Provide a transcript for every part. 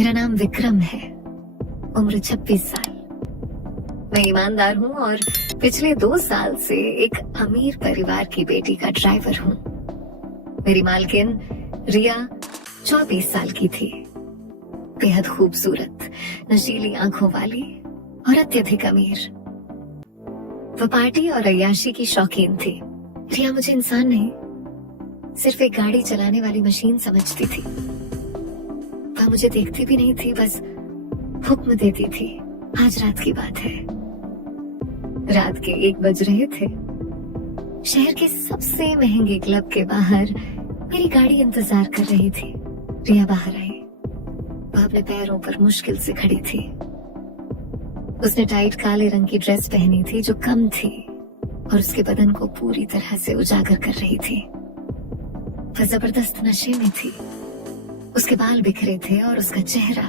मेरा नाम विक्रम है, उम्र 26 साल। मैं ईमानदार हूँ और पिछले 2 साल से एक अमीर परिवार की बेटी का ड्राइवर हूँ। मेरी मालकिन रिया 24 साल की थी, बेहद खूबसूरत, नशीली आंखों वाली और अत्यधिक अमीर। वो पार्टी और अय्याशी की शौकीन थी। रिया मुझे इंसान नहीं, सिर्फ एक गाड़ी चलाने वाली मशीन समझती थी। वह मुझे देखती भी नहीं थी, बस हुक्म देती थी। आज रात की बात है, रात के 1 बज रहे थे। शहर के सबसे महंगे क्लब के बाहर मेरी गाड़ी इंतजार कर रही थी। रिया बाहर आई। वह अपने पैरों पर मुश्किल से खड़ी थी। उसने टाइट काले रंग की ड्रेस पहनी थी जो कम थी और उसके बदन को पूरी तरह से उजागर कर रही थी। वह जबरदस्त नशे में थी। उसके बाल बिखरे थे और उसका चेहरा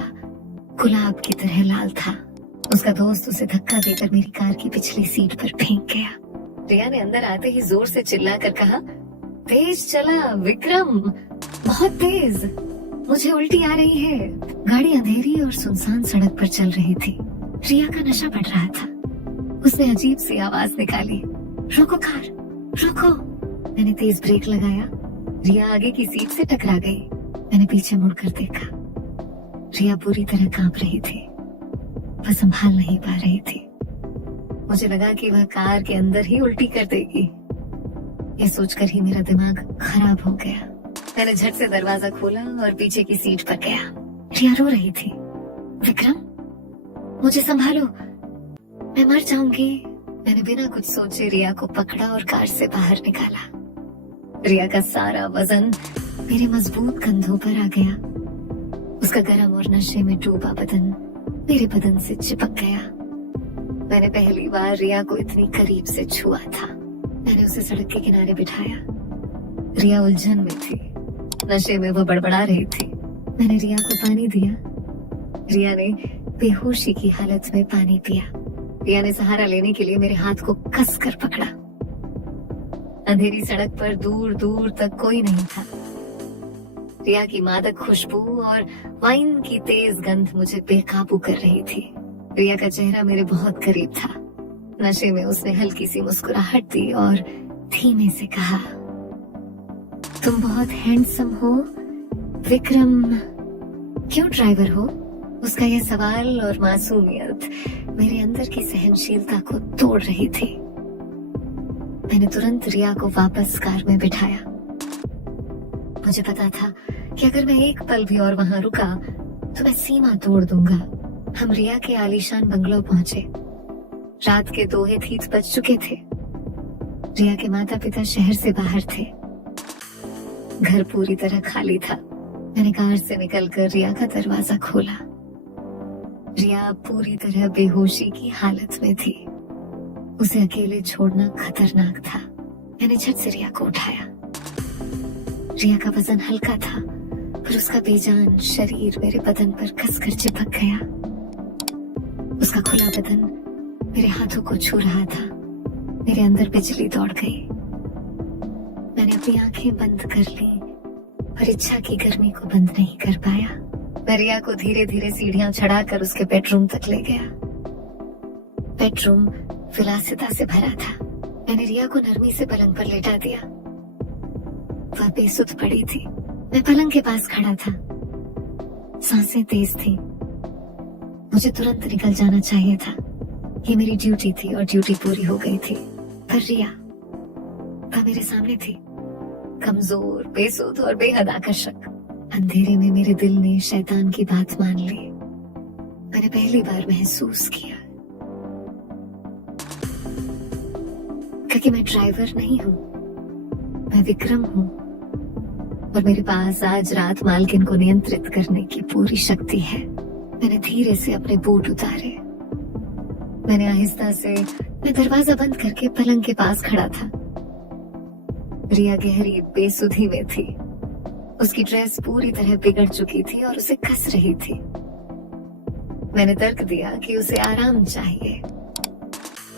गुलाब की तरह लाल था। उसका दोस्त उसे धक्का देकर मेरी कार की पिछली सीट पर फेंक गया। रिया ने अंदर आते ही जोर से चिल्लाकर कहा, तेज चला विक्रम, बहुत तेज, मुझे उल्टी आ रही है। गाड़ी अंधेरी और सुनसान सड़क पर चल रही थी। रिया का नशा बढ़ रहा था। उसने अजीब सी आवाज निकाली, रोको कार, रोको। मैंने तेज ब्रेक लगाया। रिया आगे की सीट से टकरा गई। मैंने पीछे मुड़कर देखा। रिया पूरी तरह कांप रही थी। वह संभाल नहीं पा रही थी। मुझे लगा कि वह कार के अंदर ही उल्टी कर देगी। ये सोचकर ही मेरा दिमाग खराब हो गया। मैंने झट से दरवाजा खोला और पीछे की सीट पर गया। रिया रो रही थी। विक्रम, मुझे संभालो, मैं मर जाऊंगी। मैंने बिना कुछ सोचे रिया को पकड़ा और कार से बाहर निकाला। रिया का सारा वजन मेरे मजबूत कंधों पर आ गया। उसका गर्म और नशे में डूबा बदन मेरे बदन से चिपक गया। मैंने पहली बार रिया को इतनी करीब से छुआ था। मैंने उसे सड़क के किनारे बिठाया। रिया उलझन में थी। नशे में वो बड़बड़ा रही थी। मैंने रिया को पानी दिया। रिया ने बेहोशी की हालत में पानी पिया। रिया ने सहारा लेने के लिए मेरे हाथ को कसकर पकड़ा। अंधेरी सड़क पर दूर दूर तक कोई नहीं था। रिया की मादक खुशबू और वाइन की तेज गंध मुझे बेकाबू कर रही थी। रिया का चेहरा मेरे बहुत करीब था। नशे में उसने हल्की सी मुस्कुराहट दी और धीमे से कहा, तुम बहुत हैंडसम हो विक्रम। क्यों ड्राइवर हो? उसका यह सवाल और मासूमियत मेरे अंदर की सहनशीलता को तोड़ रही थी। मैंने तुरंत रिया को वापस कार में बिठाया। मुझे पता था कि अगर मैं एक पल भी और वहां रुका तो मैं सीमा तोड़ दूंगा। हम रिया के आलीशान बंगलो पहुंचे। रात के 2:30 बज चुके थे। रिया के माता पिता शहर से बाहर थे। घर पूरी तरह खाली था। मैंने कार से निकलकर रिया का दरवाजा खोला। रिया पूरी तरह बेहोशी की हालत में थी। उसे अकेले छोड़ना खतरनाक था। मैंने झट से रिया को उठाया। रिया का वजन हल्का था, पर उसका बेजान शरीर मेरे बदन पर कसकर चिपक गया। उसका खुला बदन मेरे हाथों को छू रहा था। मेरे अंदर बिजली दौड़ गई। मैंने अपनी आंखें बंद कर ली, पर इच्छा की गर्मी को बंद नहीं कर पाया। मैं रिया को धीरे धीरे सीढ़ियां चढ़ाकर उसके बेडरूम तक ले गया। बेडरूम विलासिता से भरा था। मैंने रिया को नरमी से पलंग पर लेटा दिया। वह बेसुध पड़ी थी। मैं पलंग के पास खड़ा था। सांसें तेज थी। मुझे तुरंत निकल जाना चाहिए था। ये मेरी ड्यूटी थी और ड्यूटी पूरी हो गई थी। पर रिया, वह मेरे सामने थी, कमजोर, बेसुध और बेहद आकर्षक। अंधेरे में मेरे दिल ने शैतान की बात मान ली। मैंने पहली बार महसूस किया क्योंकि मैं ड्राइवर नहीं हूँ, मैं विक्रम हूँ और मेरे पास आज रात मालकिन को नियंत्रित करने की पूरी शक्ति है। मैंने धीरे से अपने बूट उतारे। मैंने आहिस्ता से दरवाजा बंद करके पलंग के पास खड़ा था। रिया गहरी बेसुधी में थी। उसकी ड्रेस पूरी तरह बिगड़ चुकी थी और उसे कस रही थी। मैंने तर्क दिया कि उसे आराम चाहिए।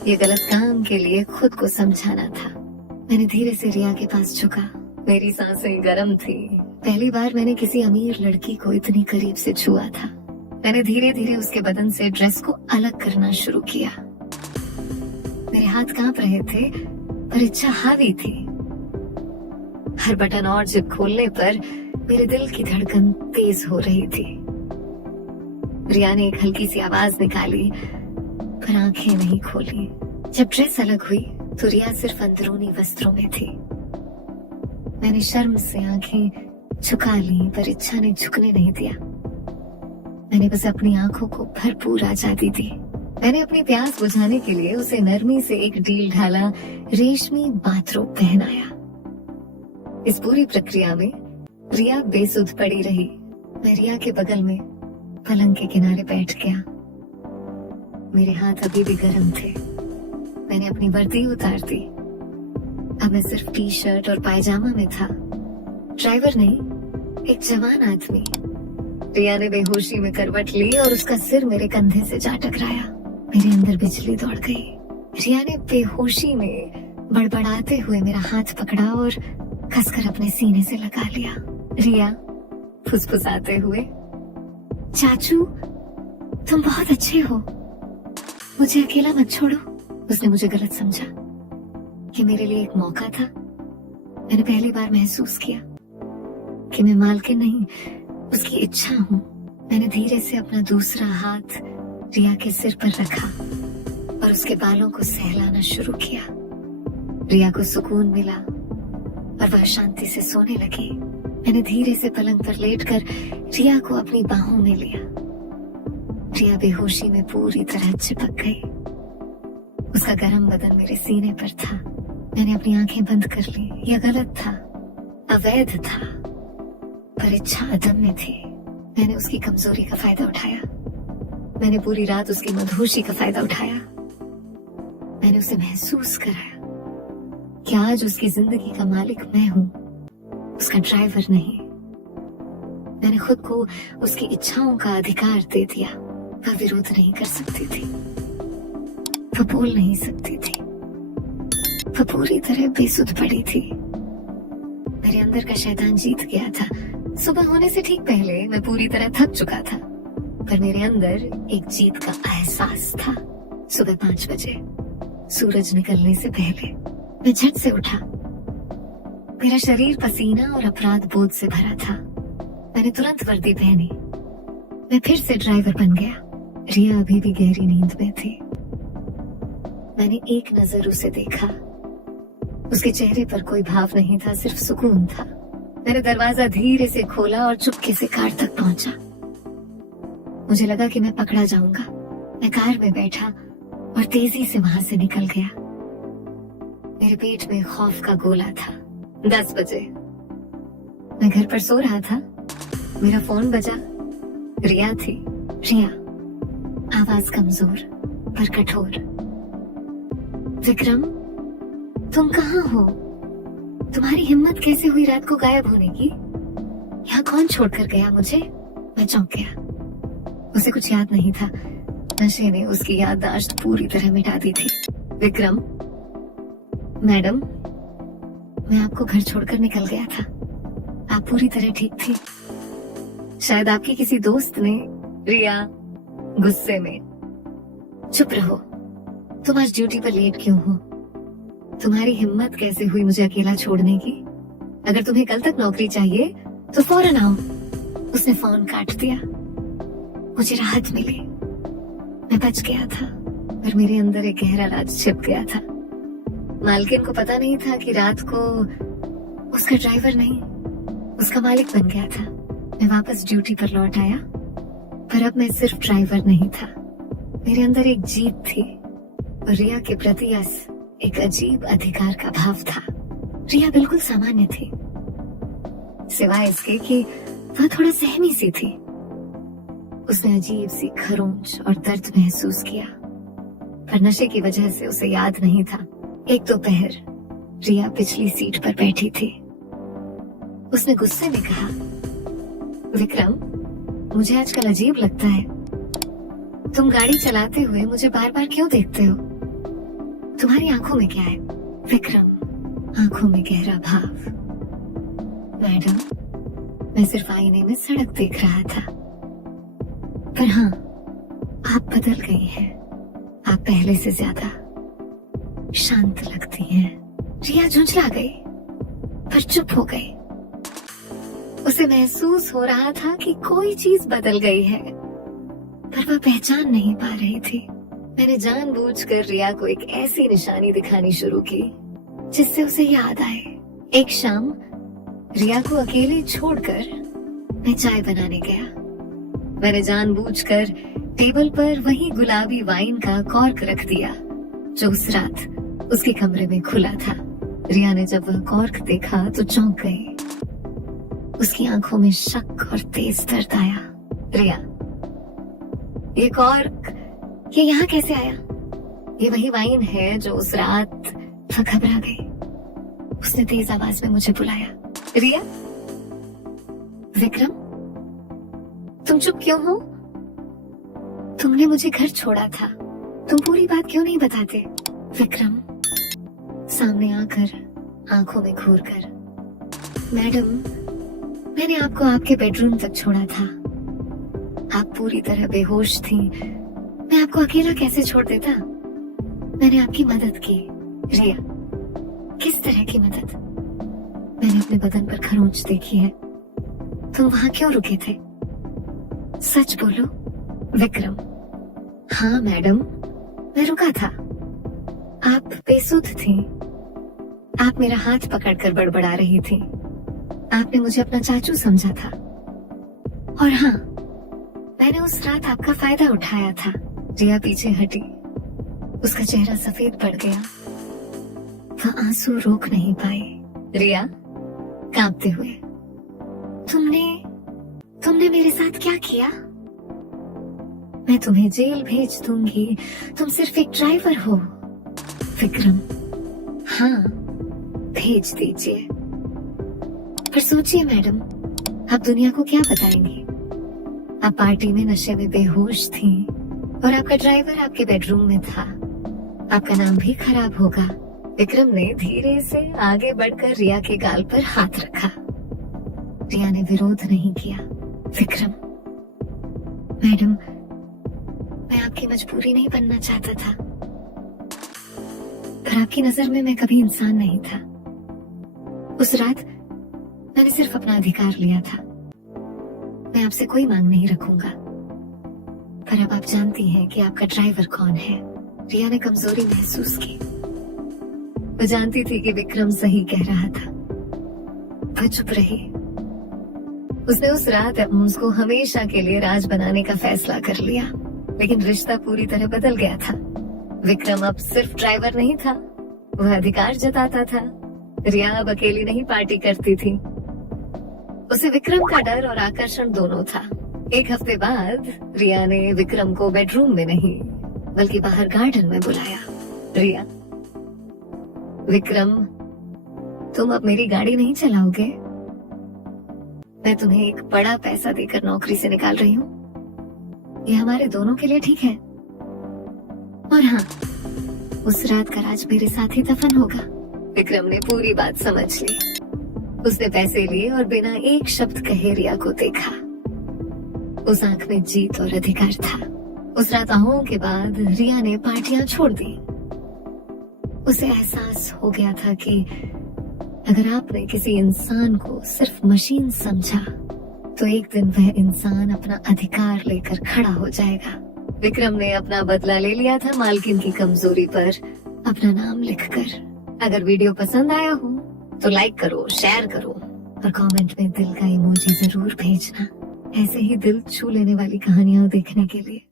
ये गलत काम के लिए खुद को समझाना था। मैंने धीरे से रिया के पास झुका। मेरी सांसें गर्म थी। पहली बार मैंने किसी अमीर लड़की को इतनी करीब से छुआ था। मैंने धीरे धीरे उसके बदन से ड्रेस को अलग करना शुरू किया। मेरे हाथ कांप रहे थे पर इच्छा हावी थी। हर बटन और जिप खोलने पर मेरे दिल की धड़कन तेज हो रही थी। रिया ने एक हल्की सी आवाज निकाली पर आंखें नहीं खोली। जब ड्रेस अलग हुई तो रिया सिर्फ अंदरूनी वस्त्रों में थी। मैंने शर्म से आंखें झुका ली पर इच्छा ने झुकने नहीं दिया। मैंने बस अपनी आंखों को भरपूर आजादी दी। मैंने अपनी प्यास बुझाने के लिए उसे नरमी से एक ढील ढाला रेशमी बाथरोब पहनाया। इस पूरी प्रक्रिया में रिया बेसुध पड़ी रही। मैं रिया के बगल में पलंग के किनारे बैठ गया। मेरे हाथ अभी भी गर्म थे। मैंने अपनी वर्दी उतार दी। अब मैं सिर्फ टी शर्ट और पायजामा में था। ड्राइवर नहीं, एक जवान आदमी। रिया ने बेहोशी में करवट ली और उसका सिर मेरे कंधे से जा टकराया। मेरे अंदर बिजली दौड़ गई। रिया ने बेहोशी में बड़बड़ाते हुए मेरा हाथ पकड़ा और कसकर अपने सीने से लगा लिया। रिया फुसफुसाते हुए, चाचू तुम बहुत अच्छे हो, मुझे अकेला मत छोड़ो। उसने मुझे गलत समझा। ये मेरे लिए एक मौका था। मैंने पहली बार महसूस किया कि मैं मालकिन नहीं, उसकी इच्छा हूँ। मैंने धीरे से अपना दूसरा हाथ रिया के सिर पर रखा और उसके बालों को सहलाना शुरू किया। रिया को सुकून मिला और वह शांति से सोने लगी। मैंने धीरे से पलंग पर लेटकर रिया को अपनी बाहों में लिया। रिया बेहोशी में पूरी तरह चिपक गई। उसका गर्म बदन मेरे सीने पर था। मैंने अपनी आंखें बंद कर ली। यह गलत था, अवैध था, पर इच्छा अदम्य थी। मैंने उसकी कमजोरी का फायदा उठाया। मैंने पूरी रात उसकी मदहोशी का फायदा उठाया। मैंने उसे महसूस कराया कि आज उसकी जिंदगी का मालिक मैं हूं, उसका ड्राइवर नहीं। मैंने खुद को उसकी इच्छाओं का अधिकार दे दिया। वह विरोध नहीं कर सकती थी, वह बोल नहीं सकती थी, वह पूरी तरह बेसुध पड़ी थी। मेरे अंदर का शैतान जीत गया था। सुबह होने से ठीक पहले मैं पूरी तरह थक चुका था, पर मेरे अंदर एक जीत का एहसास था। सुबह 5 बजे, सूरज निकलने से पहले मैं झट से उठा। मेरा शरीर पसीना और अपराध बोध से भरा था। मैंने तुरंत वर्दी पहनी। मैं फिर से ड्राइवर बन गया। रिया अभी भी गहरी नींद में थी। मैंने एक नजर उसे देखा। उसके चेहरे पर कोई भाव नहीं था, सिर्फ सुकून था। मैंने दरवाजा धीरे से खोला और चुपके से कार तक पहुंचा। मुझे लगा कि मैं पकड़ा जाऊंगा। मैं कार में बैठा और तेजी से वहां से निकल गया। मेरे पेट में खौफ का गोला था। 10 बजे मैं घर पर सो रहा था। मेरा फोन बजा। रिया थी। रिया, आवाज कमजोर पर कठोर। विक्रम, तुम कहाँ हो? तुम्हारी हिम्मत कैसे हुई रात को गायब होने की? यहाँ कौन छोड़कर गया मुझे? मैं चौंक गया। उसे कुछ याद नहीं था। नशे ने उसकी याददाश्त पूरी तरह मिटा दी थी। विक्रम, मैडम, मैं आपको घर छोड़कर निकल गया था। आप पूरी तरह ठीक थी। शायद आपके किसी दोस्त ने। रिया गुस्से में, चुप रहो। तुम आज ड्यूटी पर लेट क्यों हो? तुम्हारी हिम्मत कैसे हुई मुझे अकेला छोड़ने की? अगर तुम्हें कल तक नौकरी चाहिए तो फौरन आओ। उसने फोन काट दिया। मुझे राहत मिली। मैं बच गया था, पर मेरे अंदर एक गहरा राज छिप गया था। मालकिन को पता नहीं था कि रात को उसका ड्राइवर नहीं, उसका मालिक बन गया था। मैं वापस ड्यूटी पर लौट आया, पर अब मैं सिर्फ ड्राइवर नहीं था। मेरे अंदर एक जीत थी और रिया के प्रति एक अजीब अधिकार का भाव था। रिया बिल्कुल सामान्य थी, सिवाय इसके कि वह थोड़ा सहमी सी थी। उसने अजीब सी खरोंच और दर्द महसूस किया, पर नशे की वजह से उसे याद नहीं था। एक दोपहर रिया पिछली सीट पर बैठी थी। उसने गुस्से में कहा, विक्रम, मुझे आजकल अजीब लगता है। तुम गाड़ी चलाते हुए मुझे बार बार क्यों देखते हो? तुम्हारी आंखों में क्या है? विक्रम, आंखों में गहरा भाव। मैडम, मैं सिर्फ आईने में सड़क देख रहा था। पर हाँ, आप बदल गई हैं। आप पहले से ज्यादा शांत लगती हैं। रिया झुंझला गई, पर चुप हो गई। उसे महसूस हो रहा था कि कोई चीज बदल गई है, पर वह पहचान नहीं पा रही थी। मैंने जानबूझकर रिया को एक ऐसी निशानी दिखानी शुरू की जिससे उसे याद आए। एक शाम रिया को अकेले छोड़कर मैं चाय बनाने गया। मैंने जानबूझकर टेबल पर वही गुलाबी वाइन का कॉर्क रख दिया जो उस रात उसके कमरे में खुला था। रिया ने जब वह कॉर्क देखा तो चौंक गई। उसकी आंखों में शक और तेज दर्द आया। रिया, ये कॉर्क ये यहाँ कैसे आया? ये वही वाइन है जो उस रात वह घबरा गई। उसने तेज आवाज में मुझे बुलाया। रिया, विक्रम, तुम चुप क्यों हो? तुमने मुझे घर छोड़ा था, तुम पूरी बात क्यों नहीं बताते? विक्रम सामने आकर आंखों में घूर कर, मैडम, मैंने आपको आपके बेडरूम तक छोड़ा था। आप पूरी तरह बेहोश थी। मैं आपको अकेला कैसे छोड़ देता? मैंने आपकी मदद की। रिया, किस तरह की मदद? मैंने अपने बदन पर खरोंच देखी है। तुम वहां क्यों रुके थे? सच बोलो। विक्रम, हाँ मैडम, मैं रुका था। आप बेसुध थी। आप मेरा हाथ पकड़कर बड़बड़ा रही थी। आपने मुझे अपना चाचू समझा था। और हाँ, मैंने उस रात आपका फायदा उठाया था। रिया पीछे हटी। उसका चेहरा सफेद पड़ गया। वह आंसू रोक नहीं पाई। रिया कांपते हुए, तुमने मेरे साथ क्या किया? मैं तुम्हें जेल भेज दूंगी। तुम सिर्फ एक ड्राइवर हो। विक्रम, हाँ, भेज दीजिए। पर सोचिए मैडम, आप दुनिया को क्या बताएंगी? आप पार्टी में नशे में बेहोश थी और आपका ड्राइवर आपके बेडरूम में था। आपका नाम भी खराब होगा। विक्रम ने धीरे से आगे बढ़कर रिया के गाल पर हाथ रखा। रिया ने विरोध नहीं किया। विक्रम, मैडम, मैं आपकी मजबूरी नहीं बनना चाहता था, पर आपकी नजर में मैं कभी इंसान नहीं था। उस रात मैंने सिर्फ अपना अधिकार लिया था। मैं आपसे कोई मांग नहीं रखूंगा, पर अब आप जानती हैं कि आपका ड्राइवर कौन है। रिया ने कमजोरी महसूस की। वो जानती थी कि विक्रम सही कह रहा था। वह चुप रही। उसने उस रात उसको हमेशा के लिए राज बनाने का फैसला कर लिया, लेकिन रिश्ता पूरी तरह बदल गया था। विक्रम अब सिर्फ ड्राइवर नहीं था, वह अधिकार जताता था। रिया अब अकेली नहीं पार्टी करती थी। उसे विक्रम का डर और आकर्षण दोनों था। एक हफ्ते बाद रिया ने विक्रम को बेडरूम में नहीं बल्कि बाहर गार्डन में बुलाया। रिया, विक्रम, तुम अब मेरी गाड़ी नहीं चलाओगे? मैं तुम्हें एक बड़ा पैसा देकर नौकरी से निकाल रही हूँ। ये हमारे दोनों के लिए ठीक है। और हाँ, उस रात का राज मेरे साथ ही दफन होगा। विक्रम ने पूरी बात समझ ली। उसने पैसे लिए और बिना एक शब्द कहे रिया को देखा। उस आंख में जीत और अधिकार था। उस रात आहों के बाद रिया ने पार्टियां छोड़ दी। उसे एहसास हो गया था कि अगर आपने किसी इंसान को सिर्फ मशीन समझा तो एक दिन वह इंसान अपना अधिकार लेकर खड़ा हो जाएगा। विक्रम ने अपना बदला ले लिया था मालकिन की कमजोरी पर अपना नाम लिखकर। अगर वीडियो पसंद आया हो तो लाइक करो, शेयर करो और कमेंट में दिल का इमोजी जरूर भेजना, ऐसे ही दिल छू लेने वाली कहानियां देखने के लिए।